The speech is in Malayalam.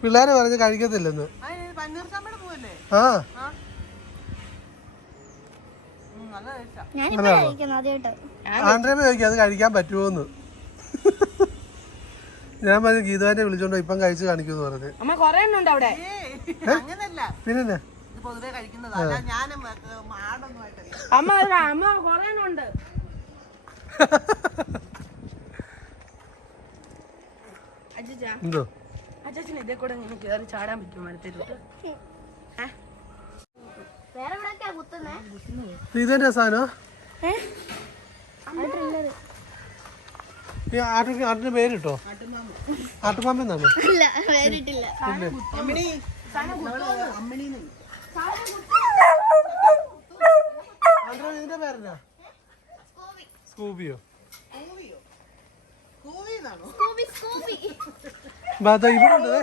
പിള്ളേരെ പറഞ്ഞ് കഴിക്കത്തില്ലെന്ന്. ആ ആൻഡ്രേമ ചോദിക്കും അത് കഴിക്കാൻ പറ്റുമോന്ന്. ഞാൻ പറഞ്ഞു ഗീതാനെ വിളിച്ചോണ്ടോ ഇപ്പം കഴിച്ച് കാണിക്കുമെന്ന് പറഞ്ഞു. പിന്നെ എന്തോ ഇതേ കൂടെ ഇങ്ങനെ കേറി ചാടാൻ പറ്റുമോ മരത്തിലോട്ട്? ഇതെന്റെ സാധനോ? ആട്ടിന് പേരിട്ടോ? ആട്ടുമാമെന്നാണോ? ഇതിന്റെ പേരെന്നാ? സ്കൂബിയോ? ഇവിടെ ഉണ്ട്